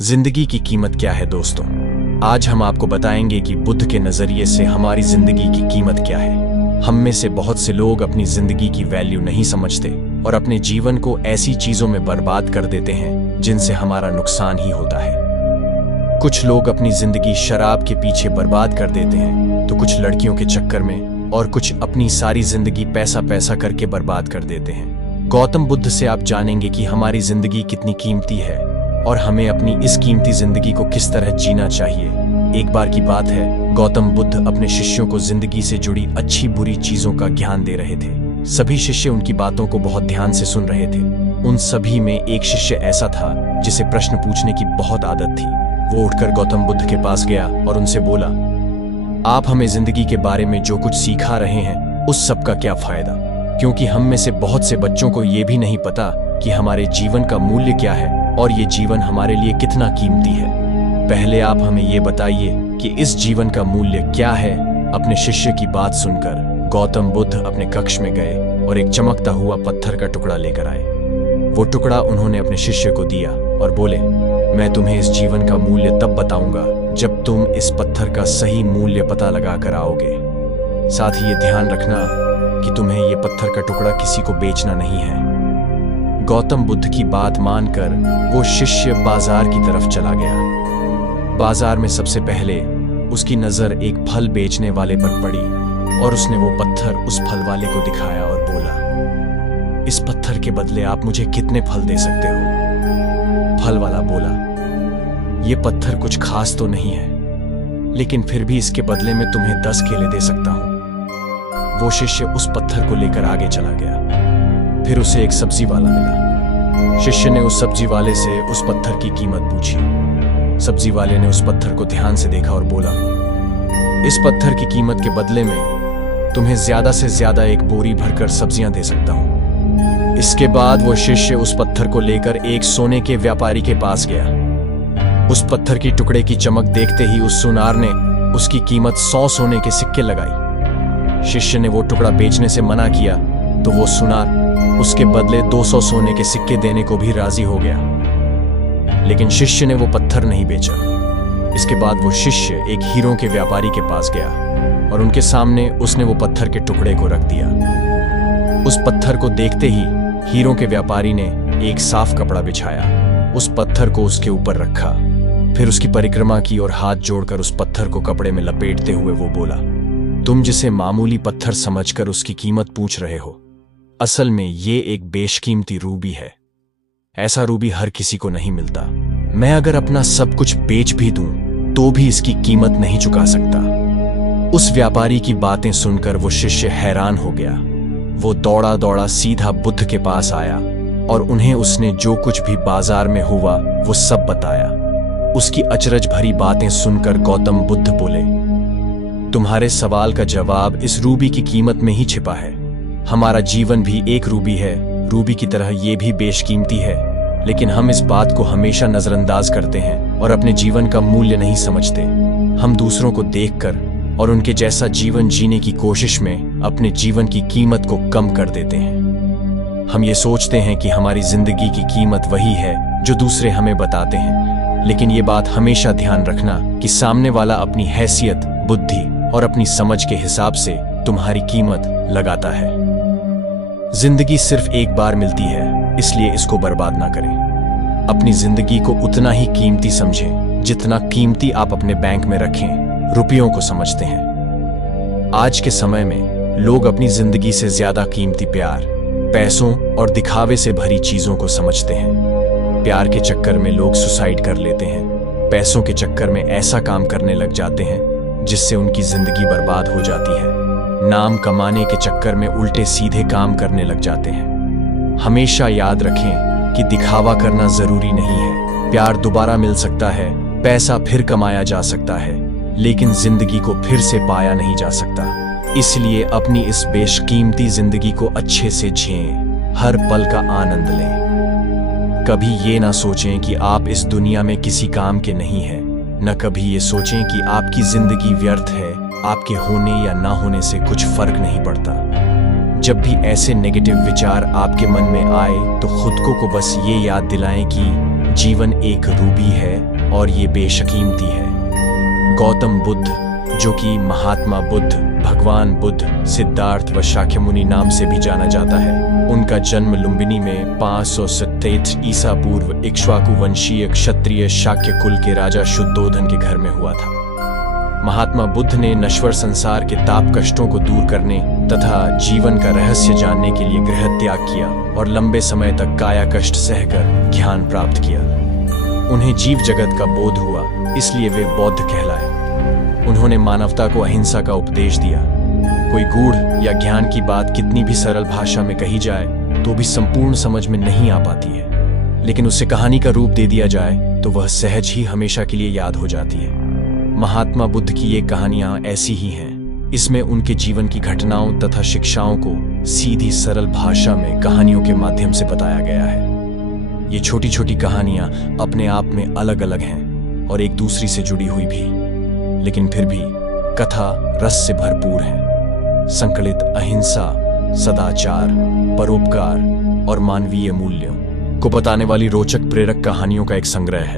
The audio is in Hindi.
जिंदगी की कीमत क्या है दोस्तों? आज हम आपको बताएंगे कि बुद्ध के नजरिए से हमारी जिंदगी की कीमत क्या है। हम में से बहुत से लोग अपनी जिंदगी की वैल्यू नहीं समझते और अपने जीवन को ऐसी चीजों में बर्बाद कर देते हैं जिनसे हमारा नुकसान ही होता है। कुछ लोग अपनी जिंदगी शराब के पीछे बर्बाद कर देते हैं, तो कुछ लड़कियों के चक्कर में और कुछ अपनी सारी जिंदगी पैसा पैसा करके बर्बाद कर देते हैं। गौतम बुद्ध से आप जानेंगे कि हमारी जिंदगी कितनी कीमती है और हमें अपनी इस कीमती जिंदगी को किस तरह जीना चाहिए। एक बार की बात है, गौतम बुद्ध अपने शिष्यों को जिंदगी से जुड़ी अच्छी बुरी चीजों का ज्ञान दे रहे थे। सभी शिष्य उनकी बातों को बहुत ध्यान से सुन रहे थे। उन सभी में एक शिष्य ऐसा था जिसे प्रश्न पूछने की बहुत आदत थी। वो उठकर गौतम बुद्ध के पास गया और उनसे बोला, आप हमें जिंदगी के बारे में जो कुछ सिखा रहे हैं उस सब का क्या फायदा? क्योंकि हम में से बहुत से बच्चों को ये भी नहीं पता कि हमारे जीवन का मूल्य क्या है और ये जीवन हमारे लिए कितना कीमती है। पहले आप हमें ये बताइए कि इस जीवन का मूल्य क्या है। अपने शिष्य की बात सुनकर गौतम बुद्ध अपने कक्ष में गए और एक चमकता हुआ पत्थर का टुकड़ा लेकर आए। वो टुकड़ा उन्होंने अपने शिष्य को दिया और बोले, मैं तुम्हें इस जीवन का मूल्य तब बताऊंगा जब तुम इस पत्थर का सही मूल्य पता लगा कर आओगे। साथ ही ये ध्यान रखना कि तुम्हें ये पत्थर का टुकड़ा किसी को बेचना नहीं है। गौतम बुद्ध की बात मानकर वो शिष्य बाजार की तरफ चला गया। बाजार में सबसे पहले उसकी नजर एक फल बेचने वाले पर पड़ी और उसने वो पत्थर उस फल वाले को दिखाया और बोला, इस पत्थर के बदले आप मुझे कितने फल दे सकते हो? फल वाला बोला, ये पत्थर कुछ खास तो नहीं है, लेकिन फिर भी इसके बदले में तुम्हें 10 केले दे सकता हूं। वो शिष्य उस पत्थर को लेकर आगे चला गया। फिर उसे एक सब्जी वाला मिला। शिष्य ने उस सब्जी वाले से उस पत्थर की कीमत पूछी। सब्जी वाले ने उस पत्थर को ध्यान से देखा और बोला, इस पत्थर की कीमत के बदले में तुम्हें ज्यादा से ज्यादा एक बोरी भरकर सब्जियां दे सकता हूं। इसके बाद वो शिष्य उस पत्थर को लेकर एक सोने के व्यापारी के पास गया। उस पत्थर की टुकड़े की चमक देखते ही उस सुनार ने उसकी कीमत 100 सोने के सिक्के लगाई। शिष्य ने वो टुकड़ा बेचने से मना किया तो वो सुनार उसके बदले 200 सोने के सिक्के देने को भी राजी हो गया, लेकिन शिष्य ने वो पत्थर नहीं बेचा। इसके बाद वो शिष्य एक हीरों के व्यापारी के पास गया और उनके सामने उसने वो पत्थर के टुकड़े को रख दिया। उस पत्थर को देखते ही हीरों के व्यापारी ने एक साफ कपड़ा बिछाया, उस पत्थर को उसके ऊपर रखा, फिर उसकी परिक्रमा की और हाथ जोड़कर उस पत्थर को कपड़े में लपेटते हुए वो बोला, तुम जिसे मामूली पत्थर समझकर उसकी कीमत पूछ रहे हो, असल में ये एक बेशकीमती रूबी है। ऐसा रूबी हर किसी को नहीं मिलता। मैं अगर अपना सब कुछ बेच भी दूं तो भी इसकी कीमत नहीं चुका सकता। उस व्यापारी की बातें सुनकर वो शिष्य हैरान हो गया। वो दौड़ा दौड़ा सीधा बुद्ध के पास आया और उन्हें उसने जो कुछ भी बाजार में हुआ वो सब बताया। उसकी अचरज भरी बातें सुनकर गौतम बुद्ध बोले, तुम्हारे सवाल का जवाब इस रूबी की कीमत में ही छिपा है। हमारा जीवन भी एक रूबी है, रूबी की तरह ये भी बेशकीमती है, लेकिन हम इस बात को हमेशा नजरअंदाज करते हैं और अपने जीवन का मूल्य नहीं समझते। हम दूसरों को देखकर और उनके जैसा जीवन जीने की कोशिश में अपने जीवन की कीमत को कम कर देते हैं। हम ये सोचते हैं कि हमारी जिंदगी की कीमत वही है जो दूसरे हमें बताते हैं, लेकिन ये बात हमेशा ध्यान रखना कि सामने वाला अपनी हैसियत, बुद्धि और अपनी समझ के हिसाब से तुम्हारी कीमत लगाता है। जिंदगी सिर्फ एक बार मिलती है, इसलिए इसको बर्बाद ना करें। अपनी जिंदगी को उतना ही कीमती समझें जितना कीमती आप अपने बैंक में रखें रुपयों को समझते हैं। आज के समय में लोग अपनी जिंदगी से ज्यादा कीमती प्यार, पैसों और दिखावे से भरी चीजों को समझते हैं। प्यार के चक्कर में लोग सुसाइड कर लेते हैं। पैसों के चक्कर में ऐसा काम करने लग जाते हैं जिससे उनकी जिंदगी बर्बाद हो जाती है। नाम कमाने के चक्कर में उल्टे सीधे काम करने लग जाते हैं। हमेशा याद रखें कि दिखावा करना जरूरी नहीं है। प्यार दोबारा मिल सकता है, पैसा फिर कमाया जा सकता है, लेकिन जिंदगी को फिर से पाया नहीं जा सकता। इसलिए अपनी इस बेशकीमती जिंदगी को अच्छे से जिएं, हर पल का आनंद लें। कभी ये ना सोचें कि आप इस दुनिया में किसी काम के नहीं हैं, न कभी ये सोचें कि आपकी जिंदगी व्यर्थ है। आपके होने या ना होने से कुछ फर्क नहीं पड़ता। जब भी ऐसे नेगेटिव विचार आपके मन में आए तो खुद को बस ये याद दिलाएं कि जीवन एक रूबी है और ये बेशकीमती है। गौतम बुद्ध, जो कि महात्मा बुद्ध, भगवान बुद्ध, सिद्धार्थ व शाक्यमुनि नाम से भी जाना जाता है, उनका जन्म लुम्बिनी में 527 ईसा पूर्व इक्ष्वाकु वंशीय क्षत्रिय शाक्य कुल के राजा शुद्धोधन के घर में हुआ था। महात्मा बुद्ध ने नश्वर संसार के ताप कष्टों को दूर करने तथा जीवन का रहस्य जानने के लिए गृह त्याग किया और लंबे समय तक काया कष्ट सहकर ज्ञान प्राप्त किया। उन्हें जीव जगत का बोध हुआ, इसलिए वे बौद्ध कहलाए। उन्होंने मानवता को अहिंसा का उपदेश दिया। कोई गूढ़ या ज्ञान की बात कितनी भी सरल भाषा में कही जाए तो भी संपूर्ण समझ में नहीं आ पाती है, लेकिन उसे कहानी का रूप दे दिया जाए तो वह सहज ही हमेशा के लिए याद हो जाती है। महात्मा बुद्ध की ये कहानियां ऐसी ही हैं। इसमें उनके जीवन की घटनाओं तथा शिक्षाओं को सीधी सरल भाषा में कहानियों के माध्यम से बताया गया है। ये छोटी छोटी कहानियां अपने आप में अलग अलग हैं और एक दूसरी से जुड़ी हुई भी, लेकिन फिर भी कथा रस से भरपूर है। संकलित अहिंसा, सदाचार, परोपकार और मानवीय मूल्यों को बताने वाली रोचक प्रेरक कहानियों का एक संग्रह है।